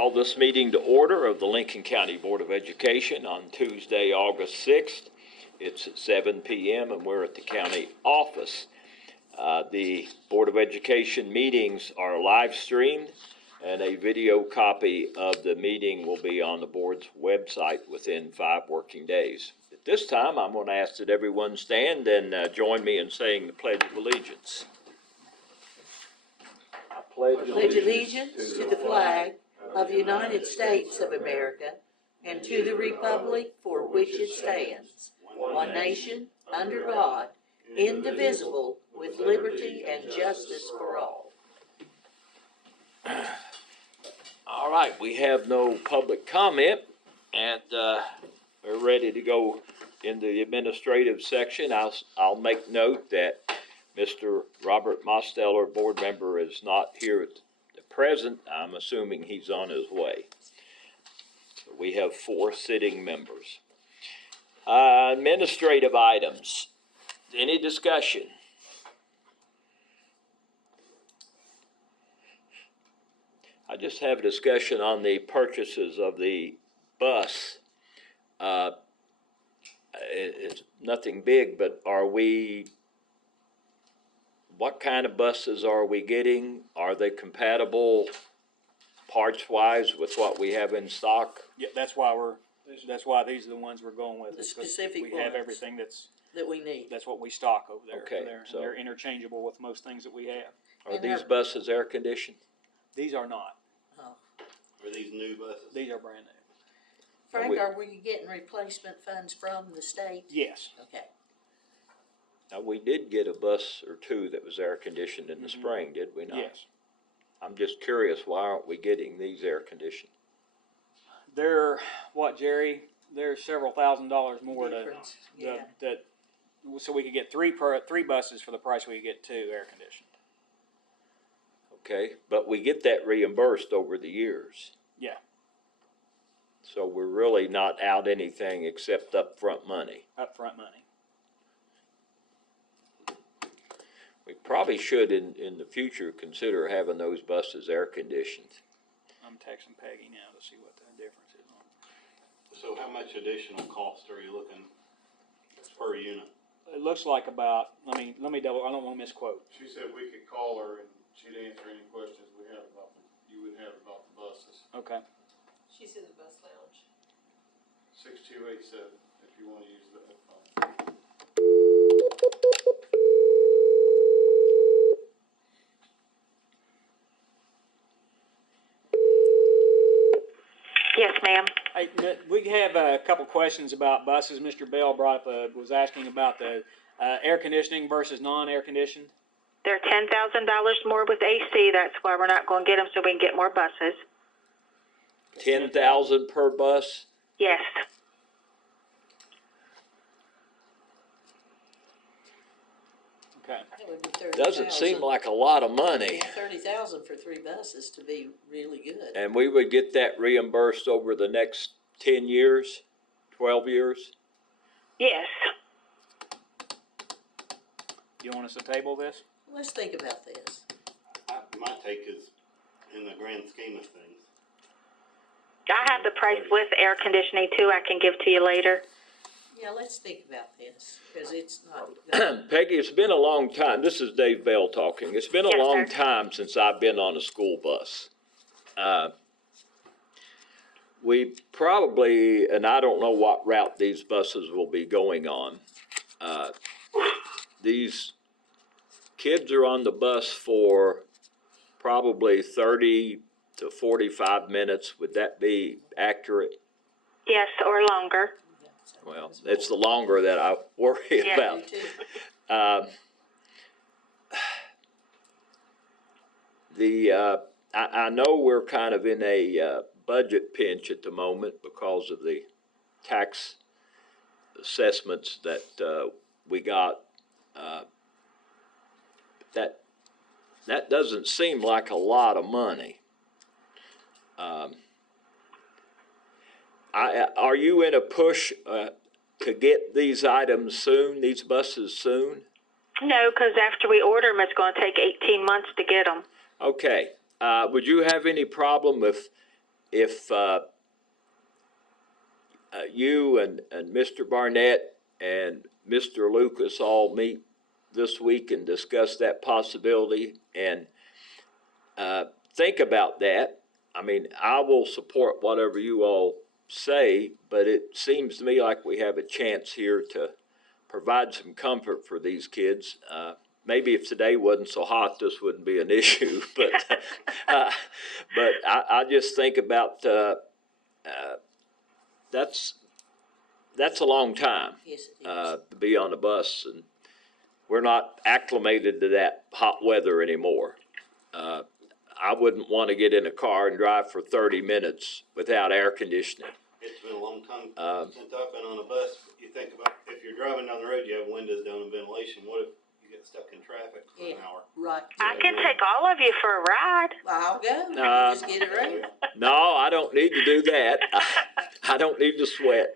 Call this meeting to order of the Lincoln County Board of Education on Tuesday, August 6th. It's at 7 p.m. and we're at the county office. The Board of Education meetings are live streamed, and a video copy of the meeting will be on the board's website within 5 working days. At this time, I'm going to ask that everyone stand and join me in saying the Pledge of Allegiance. I pledge allegiance to the flag of the United States of America and to the republic for which it stands, one nation, under God, indivisible, with liberty and justice for all. All right, we have no public comment, and we're ready to go into the administrative section. I'll make note that Mr. Robert Mosteller, board member, is not here at the present. I'm assuming he's on his way. So we have 4 sitting members. Administrative items. Any discussion? I just have a discussion on the purchases of the bus. It's nothing big, but what kind of buses are we getting? Are they compatible parts-wise with what we have in stock? Yeah, that's why these are the ones we're going with. The specific we have ones everything that we need. that's what we stock over there. Okay, so they're interchangeable with most things that we have. Are these buses air conditioned? These are not. Oh. Are these new buses? These are brand new. Frank, are we getting replacement funds from the state? Yes. Okay. Now, we did get a bus or 2 that was air conditioned in the spring, did we not? Yes. I'm just curious, why aren't we getting these air conditioned? They're what, Jerry? They're several $1,000s more Difference, yeah. so we could get 3 buses for the price we could get 2 air conditioned. Okay, but we get that reimbursed over the years. Yeah. So we're really not out anything except upfront money. Upfront money. We probably should, in the future, consider having those buses air conditioned. I'm texting Peggy now to see what the difference is on. So how much additional cost are you looking per unit? It looks like about. Let me double. I don't want to misquote. She said we could call her and she'd answer any questions you would have about the buses. Okay. She's in the bus lounge. 6287, if you want to use that phone. Yes, ma'am. Hey, we have a couple questions about buses. Mr. Bell was asking about the air conditioning versus non-air conditioned. They're $10,000 more with AC. That's why we're not going to get them, so we can get more buses. 10,000 per bus? Yes. Okay. That would be 30,000. Doesn't seem like a lot of money. 30,000 for 3 buses to be really good. And we would get that reimbursed over the next 10 years, 12 years? Yes. You want us to table this? Let's think about this. My take is, in the grand scheme of things. I have the price with air conditioning too. I can give to you later. Yeah, let's think about this, because it's not. Peggy, it's been a long time. This is Dave Bell talking. It's been a Yes, long sir. time since I've been on a school bus. We probably, and I don't know what route these buses will be going on. These kids are on the bus for probably 30 to 45 minutes. Would that be accurate? Yes, or longer. Well, it's the longer that I worry Yeah. about. Me too. I know we're kind of in a budget pinch at the moment because of the tax assessments that we got. That doesn't seem like a lot of money. Are you in a push to get these items soon, these buses soon? No, because after we order them, it's going to take 18 months to get them. Okay. Would you have any problem if if, you and Mr. Barnett and Mr. Lucas all meet this week and discuss that possibility and, think about that. I mean, I will support whatever you all say, but it seems to me like we have a chance here to provide some comfort for these kids. Maybe if today wasn't so hot, this wouldn't be an issue, but I just think about, that's a long time, Yes, it is. to be on a bus, and we're not acclimated to that hot weather anymore. I wouldn't want to get in a car and drive for 30 minutes without air conditioning. It's been a long time since I've been on a bus. You think about, if you're driving down the road, you have windows down and ventilation. What if you get stuck in traffic for an hour? Right. I can take all of you for a ride. I'll go. You just get it right. No, I don't need to do that. I don't need to sweat.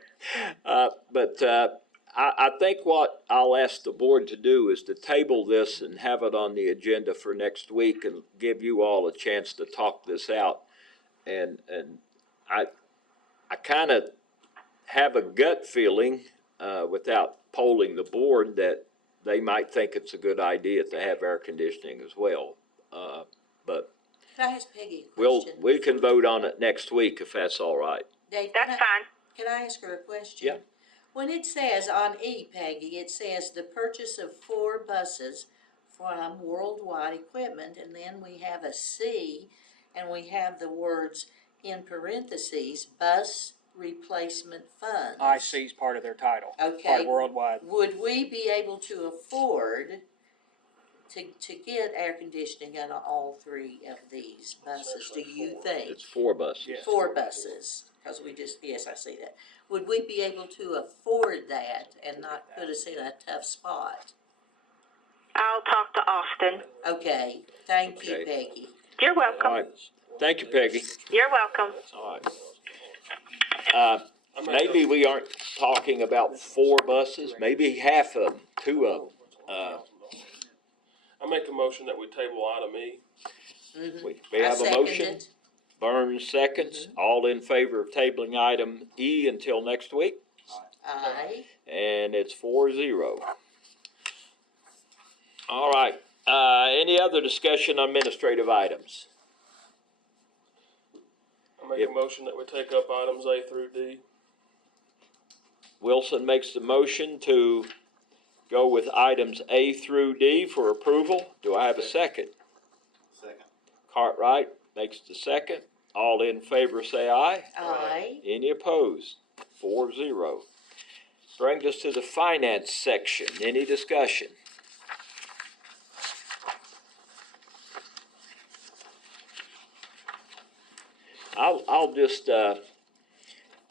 I think what I'll ask the board to do is to table this and have it on the agenda for next week and give you all a chance to talk this out. And I kind of have a gut feeling, without polling the board, that they might think it's a good idea to have air conditioning as well. But Can I ask Peggy a question? we can vote on it next week if that's all right. Dave, That's fine. can I ask her a question? Yeah. When it says on E, Peggy, it says the purchase of 4 buses from Worldwide Equipment, and then we have a C, and we have the words in parentheses, bus replacement funds. IC is part of their title. Part Okay. of Worldwide. Would we be able to afford to get air conditioning on all 3 of these buses, do you think? It's 4 buses. Yes. 4 buses, because yes, I see that. Would we be able to afford that and not put us in a tough spot? I'll talk to Austin. Okay, thank you, Okay. Peggy. You're welcome. All right. Thank you, Peggy. You're welcome. All right. Maybe we aren't talking about 4 buses, maybe half of them, 2 of them. I make a motion that we table item E. We have a I motion. second it. Burns seconds. All in favor of tabling item E until next week? Aye. And it's 4-0. All right. Any other discussion on administrative items? I make Yep. a motion that we take up items A through D. Wilson makes the motion to go with items A through D for approval. Do I have a second? Second. Cartwright makes the second. All in favor say aye. Aye. Any opposed? 4-0. Brings us to the finance section. Any discussion? I'll just,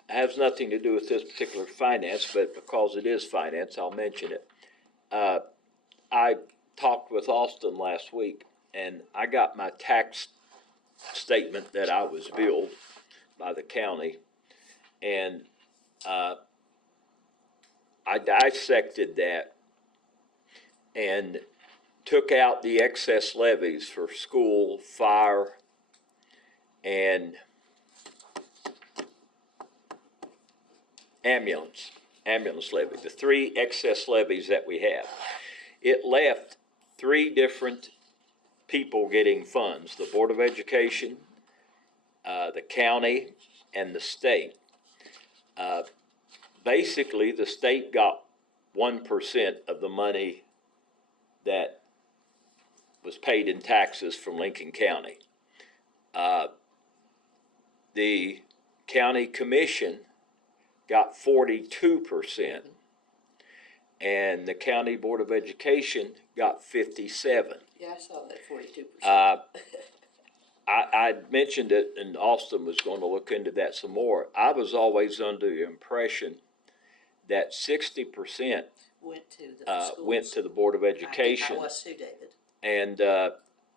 has nothing to do with this particular finance, but because it is finance, I'll mention it. I talked with Austin last week, and I got my tax statement that I was billed by the county, and I dissected that and took out the excess levies for school, fire, and ambulance levy, the 3 excess levies that we have. It left 3 different people getting funds: the Board of Education, the county, and the state. Basically, the state got 1% of the money that was paid in taxes from Lincoln County. The county commission got 42%, and the county Board of Education got 57%. Yeah, I saw that 42%. I mentioned it, and Austin was going to look into that some more. I was always under the impression that 60% Went to the schools. went to the Board of Education. I was too, David. And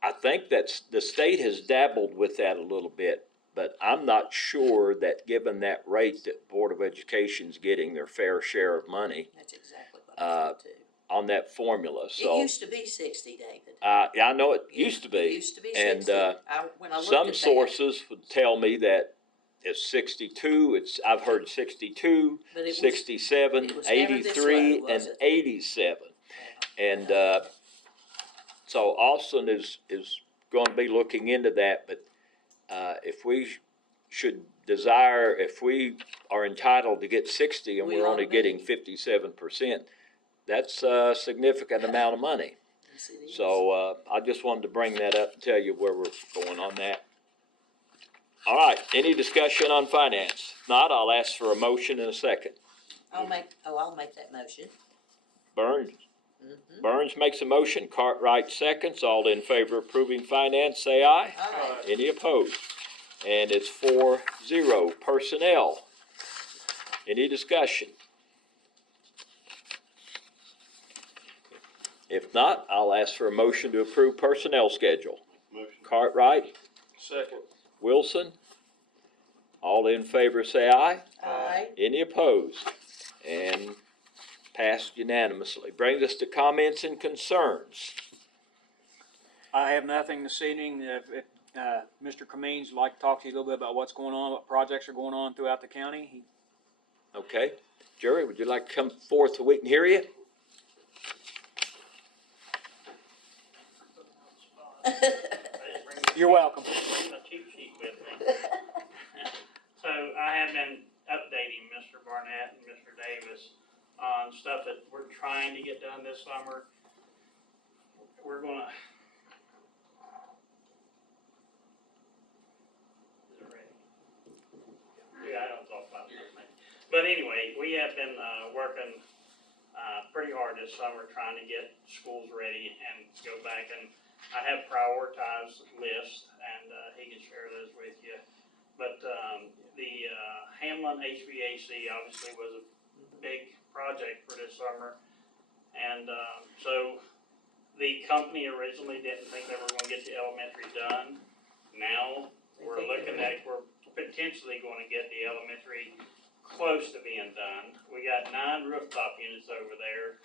I think that's, the state has dabbled with that a little bit, but I'm not sure that given that rate that Board of Education's getting their fair share of money That's exactly what I thought too. on that formula. It So used to be 60, David. yeah, I know it used to be. It used to be 60. And When I looked some at that, sources would tell me that it's 62, I've heard 62, But it was- 67, it was never this 83, low, was and it? 87. And, so Austin is gonna be looking into that, but, if we should desire, if we are entitled to get 60 and We we're ought only to be. getting 57%, that's a significant amount of money. Yes, it is. So, I just wanted to bring that up and tell you where we're going on that. All right, any discussion on finance? If not, I'll ask for a motion in a second. I'll make that motion. Burns, Mhm. Burns makes a motion, Cartwright seconds. All in favor of approving finance, say aye. Aye. Any opposed? And it's 4-0. Personnel. Any discussion? If not, I'll ask for a motion to approve personnel schedule. Motion. Cartwright, Second. Wilson. All in favor, say aye. Aye. Any opposed? And passed unanimously. Brings us to comments and concerns. I have nothing this evening. If Mr. Cummings would like to talk to you a little bit about what's going on, what projects are going on throughout the county. Okay. Jerry, would you like to come forth so we can hear you? You're welcome. Bring my cheat sheet with me. So I have been updating Mr. Barnett and Mr. Davis on stuff that we're trying to get done this summer. We're gonna. Is it ready? Yeah, I don't talk about it. But anyway, we have been, working, pretty hard this summer trying to get schools ready and go back, and I have prioritized lists, and, he can share those with you. But, the, Hamlin HVAC obviously was a big project for this summer. And, so the company originally didn't think they were gonna get the elementary done. Now, we're looking at, we're potentially gonna get the elementary close to being done. We got 9 rooftop units over there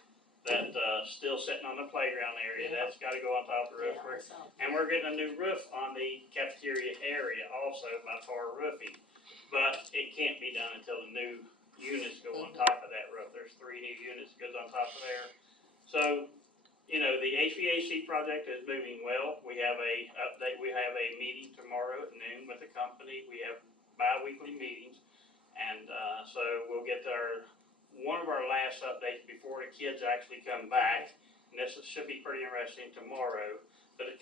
that, still sitting on the playground area. Yeah. That's gotta go on top of the roof. Yeah, I saw. And we're getting a new roof on the cafeteria area also by Tar Roofing. But it can't be done until the new units go on top of that roof. There's 3 new units that goes on top of there. So, you know, the HVAC project is moving well. We have a update, we have a meeting tomorrow at noon with the company. We have bi-weekly meetings. And, so we'll get one of our last updates before the kids actually come back. And this should be pretty interesting tomorrow. But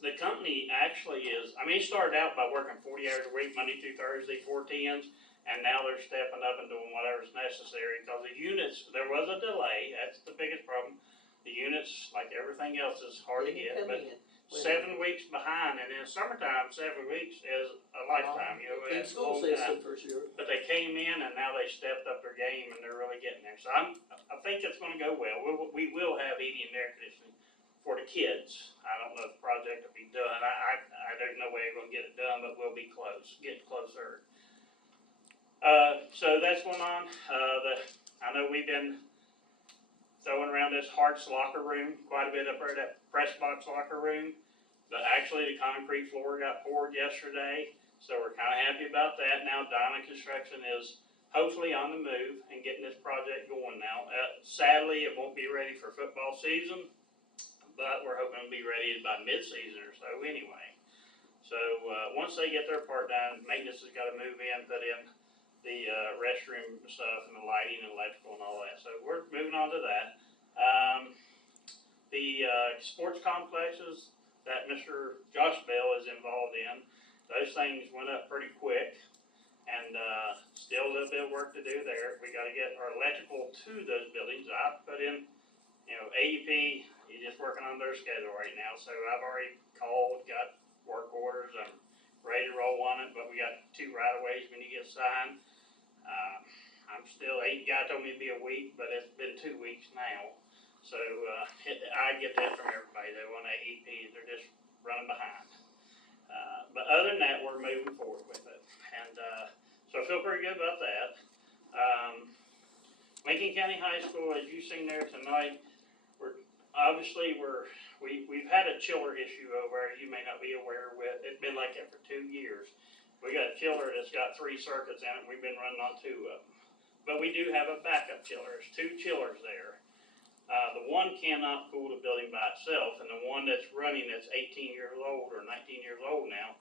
the company actually is, I mean, it started out by working 40 hours a week, Monday through Thursday, 4 10s. And now they're stepping up and doing whatever's necessary, because the units, there was a delay, that's the biggest problem. The units, like everything else, is hard to get, but 7 weeks behind, and in summertime, 7 weeks is a lifetime, you know. In it's a school long time. system for sure. But they came in and now they stepped up their game and they're really getting there. So I think it's gonna go well. We will have heating and air conditioning for the kids. I don't know if the project will be done. There's no way we're gonna get it done, but we'll be close, getting closer. So that's going on. I know we've been throwing around this Hearts locker room quite a bit up there, that press box locker room. But actually the concrete floor got poured yesterday, so we're kinda happy about that. Now Diamond Construction is hopefully on the move and getting this project going now. Sadly, it won't be ready for football season, but we're hoping to be ready by mid-season or so anyway. So, once they get their part done, maintenance has gotta move in, put in the, restroom stuff and the lighting and electrical and all that. So we're moving on to that. The, sports complexes that Mr. Josh Bell is involved in, those things went up pretty quick. And, still a little bit of work to do there. We gotta get our electrical to those buildings. I put in, you know, AEP, he's just working on their schedule right now. So I've already called, got work orders, I'm ready to roll on it, but we got 2 right-of-ways we need to get signed. I'm still, guy told me it'd be a week, but it's been 2 weeks now. So, I get that from everybody, they want AEP, they're just running behind. But other than that, we're moving forward with it. And, so I feel pretty good about that. Lincoln County High School, as you've seen there tonight, we've had a chiller issue over there, you may not be aware with, it's been like that for 2 years. We got a chiller that's got 3 circuits in it, we've been running on 2 of them. But we do have a backup chiller, there's 2 chillers there. The one cannot cool the building by itself, and the one that's running that's 18 years old or 19 years old now,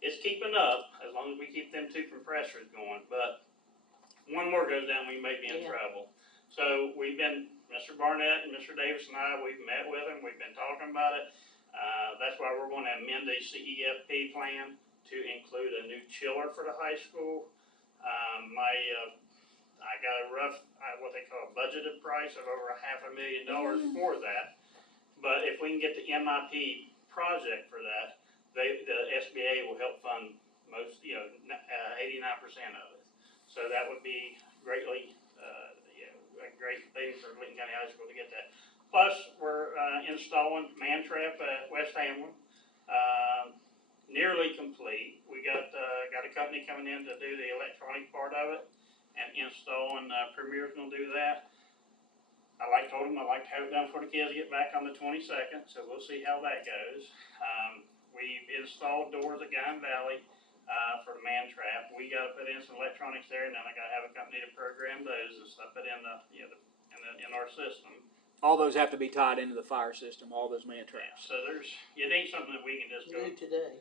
it's keeping up as long as we keep them 2 compressors going. But one more goes down, we may be in Yeah. trouble. So we've been, Mr. Barnett and Mr. Davis and I, we've met with them, we've been talking about it. That's why we're gonna amend the CEFP plan to include a new chiller for the high school. I got a rough, what they call a budgeted price of over $500,000 for that. But if we can get the MIP project for that, the SBA will help fund most, 89% of it. So that would be greatly, a great thing for Lincoln County High School to get that. Plus, we're installing Mantrap at West Hamlin, nearly complete. We got a company coming in to do the electronic part of it and installing, Premier's gonna do that. Told them I'd like to have it done before the kids get back on the 22nd, so we'll see how that goes. We've installed doors at Guyan Valley, for the Mantrap. We gotta put in some electronics there, and then I gotta have a company to program those and stuff it in in our system. All those have to be tied into the fire system, all those man traps. So it ain't something that we can just go New today.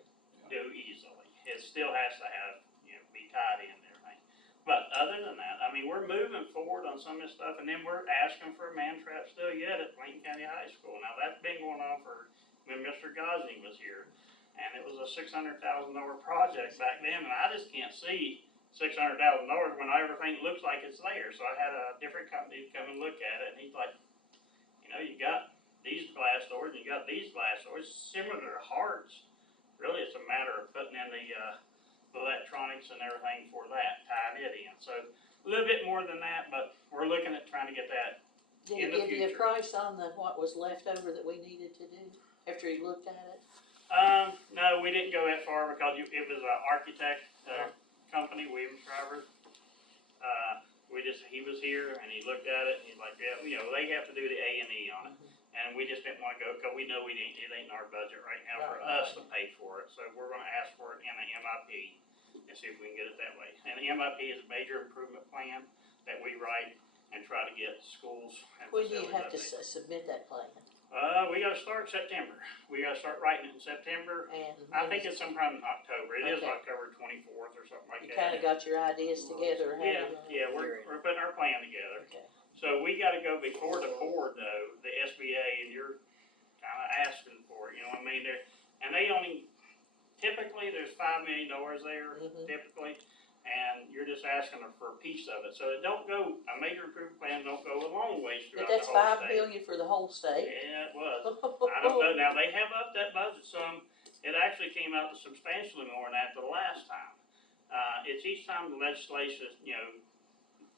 do easily. It still has to have, be tied in and everything. But other than that, I mean, we're moving forward on some of this stuff, and then we're asking for a Mantrap still yet at Lincoln County High School. Now, that's been going on for when Mr. Gosney was here. And it was a $600,000 project back then, and I just can't see $600,000 when everything looks like it's there. So I had a different company come and look at it, and he's like, you got these glass doors and you got these glass doors, similar to hearts. Really, it's a matter of putting in the electronics and everything for that, tying it in. So a little bit more than that, but we're looking at trying to get that. Did In he the give you a future. price on what was left over that we needed to do after he looked at it? No, we didn't go that far because it was an architect, company, Williams Travers. He was here and he looked at it and he's like, yeah, they have to do the A&E on it. And we just didn't wanna go, cause we know it ain't in our budget right now for us to pay for it. So we're gonna ask for it in an MIP and see if we can get it that way. And the MIP is a major improvement plan that we write and try to get schools and When do you facilities have to updated. submit that plan? We gotta start September. We gotta start writing it in September. And I think it's sometime in October. It is Okay. October 24th or something like you that. kinda got your ideas together, how Yeah, you we're putting our plan together. Okay. So we gotta go before the board though, the SBA, and you're kinda asking for it, you know what I mean? And they only, typically there's $5 million there, Mhm. typically, and you're just asking for a piece of it. So it don't go, a major improvement plan don't go a long ways But throughout the that's whole $5 state. million for the whole state? Yeah, it was. I don't know, now they have upped that budget some, it actually came out to substantially more than that the last time. It's each time the legislation,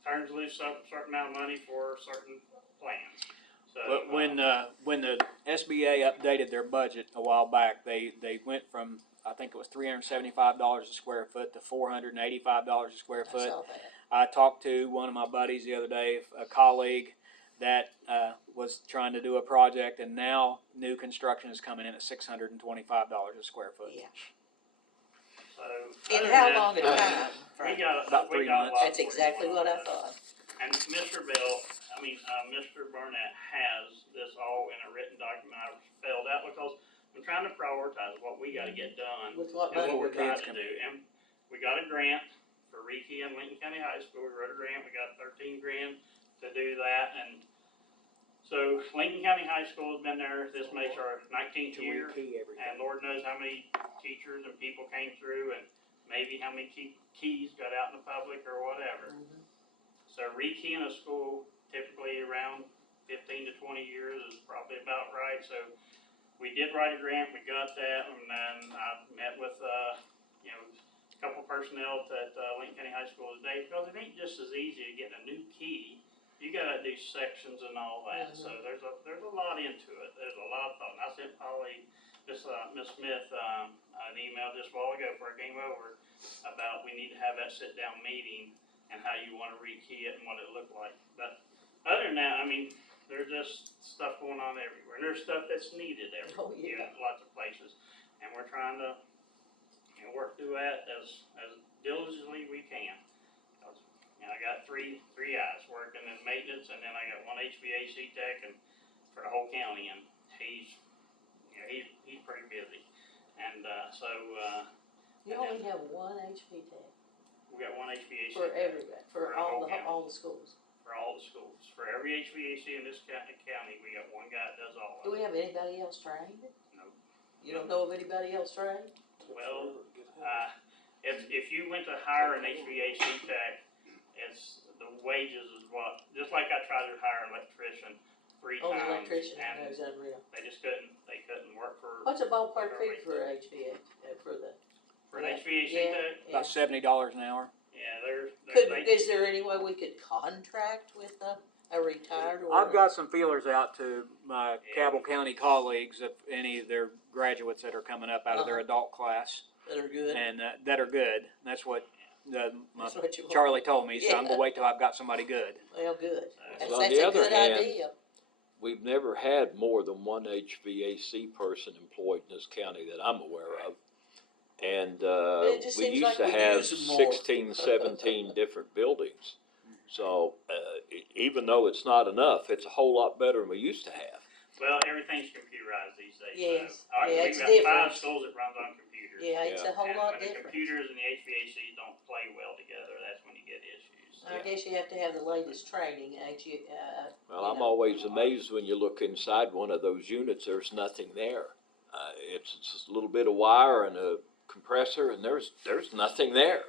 turns loose a certain amount of money for certain plans. So, But when the SBA updated their budget a while back, they went from, I think it was $375 a square foot to $485 a square I foot. saw that. I talked to one of my buddies the other day, a colleague that was trying to do a project, and now new construction is coming in at $625 a square foot. Yeah. so. In other how than long that, a time? We Frank? got, About we 3 got a months. lot That's for you exactly going what I on. thought. And Mr. Mr. Burnett has this all in a written document I've filled out because I'm trying to prioritize what we gotta get done With what and money? what we're trying kids to come do. And we got a grant for rekey in Lincoln County High School. We wrote a grant, we got 13 grand to do that. And so Lincoln County High School has been there, this makes our 19th To year. rekey everything. And Lord knows how many teachers and people came through and maybe how many keys got out in the public or whatever. Mhm. So rekeying a school typically around 15 to 20 years is probably about right. So we did write a grant, we got that, and then I met with, a couple personnel at Lincoln County High School today because it ain't just as easy to get a new key. You gotta do sections and all that. So there's a lot into it. There's a lot of thought. And I sent Polly, Miss Smith, an email just a while ago before I came over about we need to have that sit down meeting and how you wanna rekey it and what it looked like. But other than that, I mean, there's just stuff going on everywhere, and there's stuff that's needed everywhere, Oh, yeah. lots of places. And we're trying to work through that as diligently we can. 'Cause, I got three guys working in maintenance, and then I got one HVAC tech and for the whole county, and he's pretty busy. And, You only have one HP tech we got one HVAC for tech everybody, for For the whole county. all the schools. for all the schools. For every HVAC in this county, we got one guy that does all Do of we it. have anybody else trained? No. You don't know of anybody else trained? Well, if you went to hire an HVAC tech, it's, the wages is what, just like I tried to hire an electrician 3 Oh, times. the electrician, I And know, is unreal. they couldn't work for. What's a ballpark fee for HVAC, for the? For an HVAC Yeah, tech, yeah. About $70 an hour. yeah, Is there any way we could contract with a retired or? I've got some feelers out to my Cabell County colleagues, if any of their graduates that are coming up out of their adult class, That are good? and that are good. That's what my That's what you want. Charlie told me, so I'm Yeah. gonna wait till I've got somebody good. Well, good. That's on a the other good hand, idea. We've never had more than one HVAC person employed in this county that I'm aware of. And, It just we seems used like to we have use them more. 16, 17 different buildings. So, even though it's not enough, it's a whole lot better than we used to have. Well, everything's computerized these days. Yes. So, Yeah, it's we've got different. 5 schools that runs on computers. Yeah, it's a whole And lot when the different. computers and the HVAC don't play well together, that's when you get issues. I guess you have to have the latest training, ain't you? Well, You I'm know. always amazed when you look inside one of those units, there's nothing there. It's just a little bit of wire and a compressor, and there's nothing there.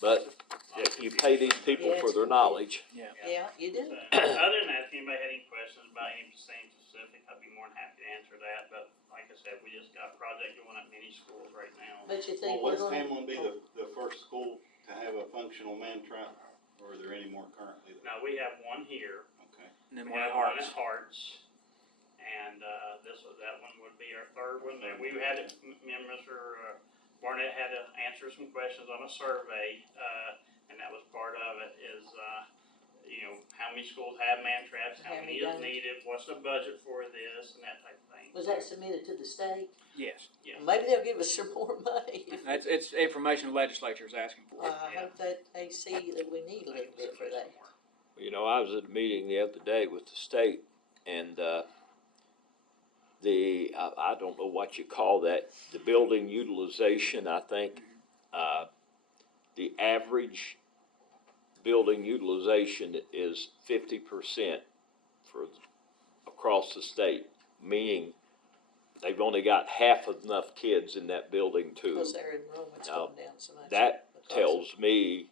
But if you pay these people for their knowledge, Yeah, you do. So, other than that, if anybody had any questions about anything specific, I'd be more than happy to answer that. But like I said, we just got a project going at many schools right now. But you Will think we're West gonna? Hamlin be the first school to have a functional man trap, or are there any more currently? Now, we have one here. Okay. And then We one have at one at Hearts. Hearts. And, that one would be our third one. And we had it, me and Mr. Barnett had to answer some questions on a survey, and that was part of it, is, how many schools have man traps, how many is needed, what's the budget for this, and that type of thing. Was that submitted to the state? Yes, Yeah. Maybe they'll give us some more money. it's information the legislature is asking for. I hope that they see that we need a little bit for that. I was at a meeting the other day with the state, and I don't know what you call that, the building utilization, I think, the average building utilization is 50% for across the state, meaning they've only got half of enough kids in that building to. Because their enrollment's Now, going down so much. That because tells me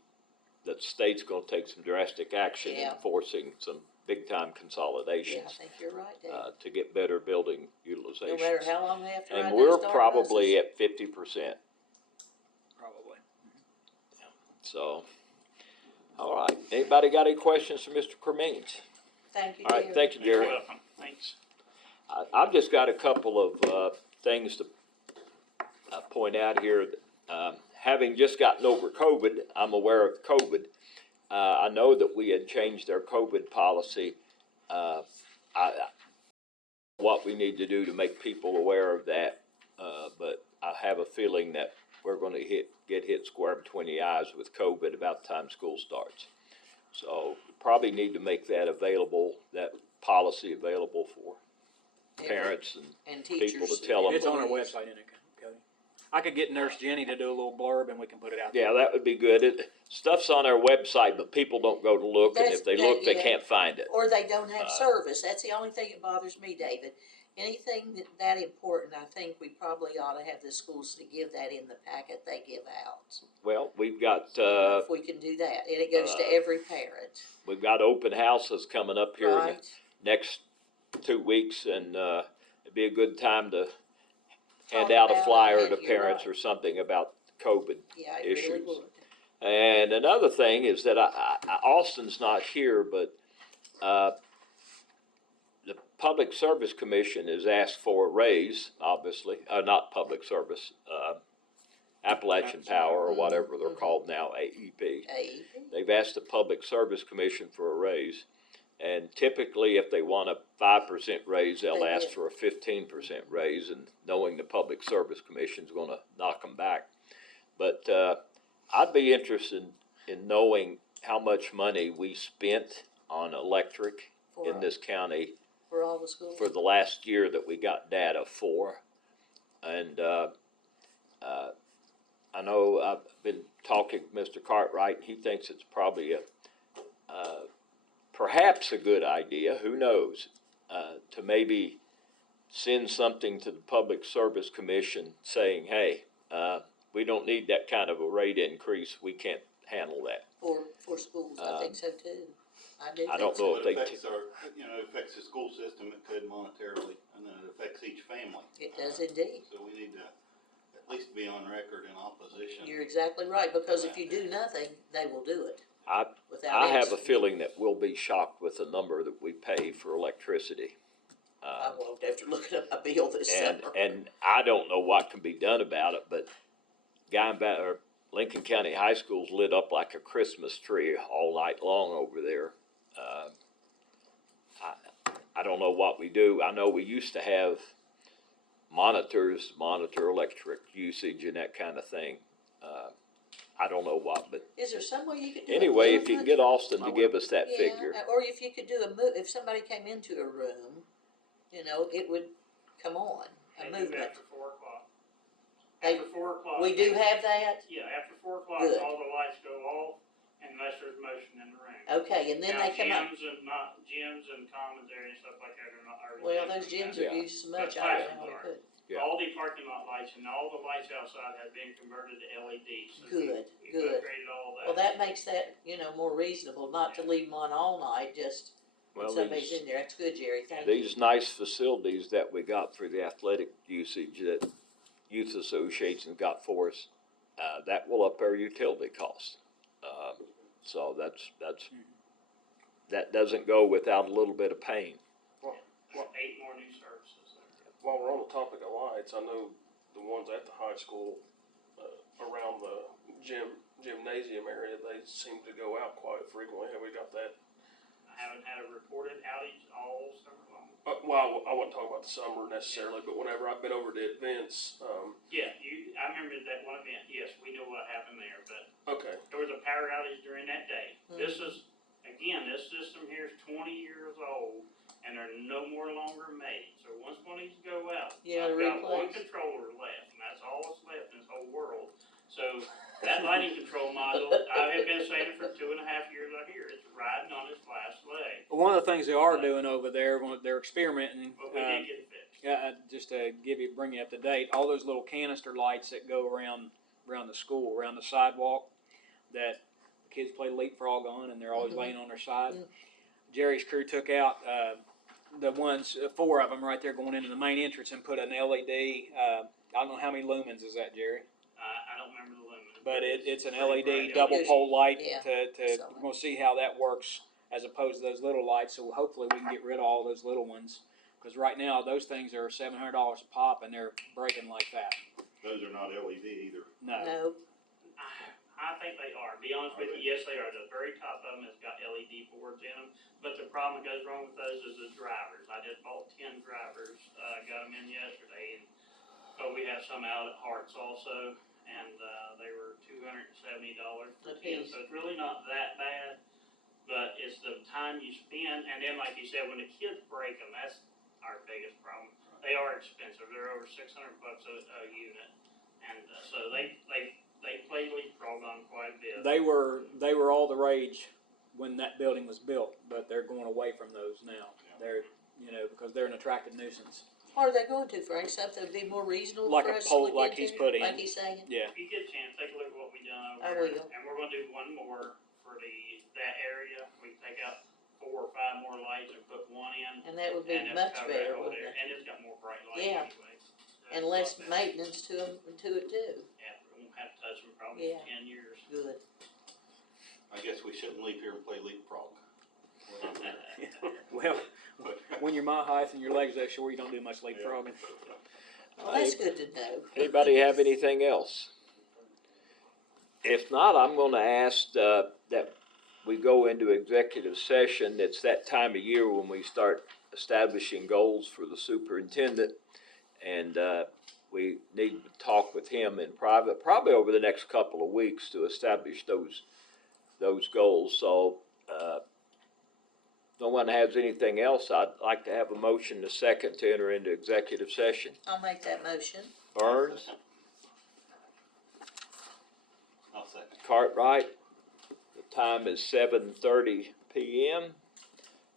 that the state's gonna take some drastic action Yeah. enforcing some big-time Yeah, I consolidations, think you're right, Dave. to get better building No utilization. matter how long they have to ride And those we're darn probably buses. at 50%, Probably. so. All right, anybody got any questions for Mr. Cremines? Thank you, All right, Jerry. thank you, You're Jerry. welcome. Thanks. I've just got a couple of things to point out here. Having just gotten over COVID, I'm aware of COVID. I know that we had changed our COVID policy. What we need to do to make people aware of that, but I have a feeling that we're going to get hit square between the eyes with COVID about the time school starts. So probably need to make that available, that policy available for parents and teachers. people to tell them. It's on our website, isn't it, Cody? I could get Nurse Jenny to do a little blurb and we can put it out there. Yeah, that would be good. Stuff's on our website, but people don't go to look, and if they look, they can't find it. Or they don't have service. That's the only thing that bothers me, David. Anything that important, I think we probably ought to have the schools to give that in the packet they give out. Well, we've got, If we can do that, and it goes to every parent, we've got open houses coming up here in the right? next 2 weeks, and it'd be a good time to hand Talk out a about it, flyer and to you're parents right. or something about COVID. Yeah, it really issues. would. And another thing is that Austin's not here, but the Public Service Commission has asked for a raise, obviously, not public service, Appalachian Power or whatever they're called now, AEP. AEP. They've asked the Public Service Commission for a raise. And typically, if they want a 5% raise, they'll They ask do. for a 15% raise, and knowing the Public Service Commission's gonna knock them back. But, I'd be interested in knowing how much money we spent on electric in this county For all the schools. for the last year that we got data for. And, I know I've been talking to Mr. Cartwright, he thinks it's probably perhaps a good idea, who knows, to maybe send something to the Public Service Commission saying, hey, we don't need that kind of a rate increase, we can't handle that. For schools, I think so too. I do I think don't so. know if they It affects our, it affects the school system, it could monetarily, and then it affects each family. It does indeed. So we need to at least be on record in opposition. You're exactly right, because if you do nothing, they will do it. I Without I have a answering. feeling that we'll be shocked with the number that we pay for electricity. I won't have to look at my bill this And, summer. and I don't know what can be done about it, but Lincoln County High School's lit up like a Christmas tree all night long over there. I don't know what we do. I know we used to have monitors, monitor electric usage and that kind of thing. I don't know what, but Is there some way you could do? anyway, a if you can movement? get Austin to give us that Yeah, figure. or if you could do a if somebody came into a room, you know, it would come on, a They do movement. after 4 o'clock. They- After 4 o'clock. We do have that? Yeah, after 4 o'clock, Good. all the lights go off unless there's motion in the room. Okay, and then Now, they come up. gyms and commons area and stuff like that are. Well, those gyms Yeah. are used so much, But I don't know classrooms how are. we could. Yeah. All the parking lot lights and all the lights outside have been converted to LEDs. So Good, we've good. upgraded all that. Well, that makes that, you know, more reasonable, not to leave them on all night, just when Well, somebody's these- in there. That's good, Jerry, thank you. These nice facilities that we got for the athletic usage that youth associations got for us, that will up our utility cost. So that doesn't go without a little bit of pain. 8 more new services there. While we're on the topic of lights, I know the ones at the high school, around the gymnasium area, they seem to go out quite frequently. Have we got that? I haven't had a reported outage all summer long. Well, I wasn't talking about the summer necessarily, but whenever I've been over to events, Yeah, I remember that one event, yes, we know what happened there, but okay, there was a power outage during that day. Hmm. This is, again, this system here is 20 years old, and they're no more longer made. So once one of these go out, Yeah, I've got one replace. controller left, and that's all that's left in this whole world. So that lighting control module, I have been saying it for 2.5 years out here, it's riding on its last leg. One of the things they are doing over there, when they're experimenting, But we did get it fixed. just to bring you up to date, all those little canister lights that go around the school, around the sidewalk, that kids play leapfrog on, and they're always Mhm. laying on their side. Mm. Jerry's crew took out the ones, 4 of them right there going into the main entrance, and put an LED. I don't know how many lumens is that, Jerry, I don't remember the limit. but it's an pretty LED bright. double pole light. Yeah, To saw we're gonna see how that works as opposed to those little lights. So hopefully we can get rid of all those little ones. Because right now, those things are $700 a pop, and they're breaking like that. Those are not LED either. No. No, I think they are. Be honest with you, yes, they are. The very top of them has got LED boards in them. But the problem that goes wrong with those is the drivers. I just bought 10 drivers, got them in yesterday, and but we have some out at Hearts also, and they were $270 for 10. So it's really not that bad, but it's the time you spend, and then like you said, when the kids break them, that's our biggest problem. They are expensive. They're over $600 a unit, and so they play leapfrog on quite a bit. They were all the rage when that building was built, but they're going away from those now. They're, because they're an attractive nuisance. what are they going to, Frank? Something to be more reasonable Like for a us to pole look like into? he's put in. Like he's saying? Yeah. If you get a chance, take a look at what we done over I there. will. And we're gonna do one more for that area. We can take out 4 or 5 more lights and put one in. And that would be And it's much covered better, over wouldn't there. it? And it's got more bright lights Yeah. anyway. So And it's less a lot better. maintenance to it too. Yeah, we won't have to touch them probably Yeah. for 10 years. Good. I guess we shouldn't leave here and play leapfrog. Well, when you're my height and your legs that short, you don't do much leapfrogging. Well, that's good to know. Anybody have anything else? If not, I'm gonna ask, that we go into executive session. It's that time of year when we start establishing goals for the superintendent. And, we need to talk with him in private, probably over the next couple of weeks to establish those goals. So, no one has anything else. I'd like to have a motion to second to enter into executive session. I'll make that motion. Burns, I'll second. Cartwright. The time is 7:30 p.m.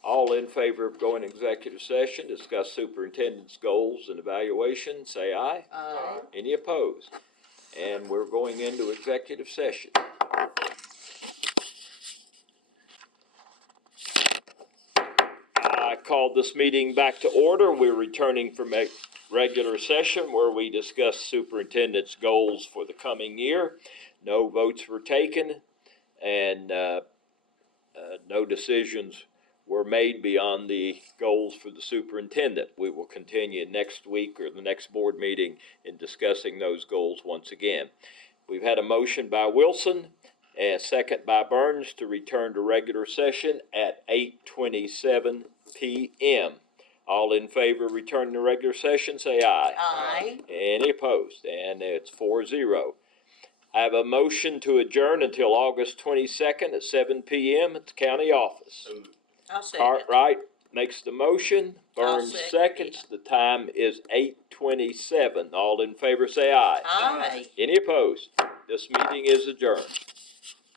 All in favor of going executive session, discuss superintendent's goals and evaluation, say aye. Aye. Any opposed? And we're going into executive session. I called this meeting back to order. We're returning from a regular session where we discuss superintendent's goals for the coming year. No votes were taken, and no decisions were made beyond the goals for the superintendent. We will continue next week or the next board meeting in discussing those goals once again. We've had a motion by Wilson and a second by Burns to return to regular session at 8:27 p.m. All in favor of returning to regular session, say aye. Aye. Any opposed? And it's 4-0. I have a motion to adjourn until August 22nd at 7 p.m. at the county office. I'll second. Cartwright makes the motion, I'll Burns second. seconds. The time is 8:27. All in favor say aye. Aye. Any opposed? This meeting is adjourned.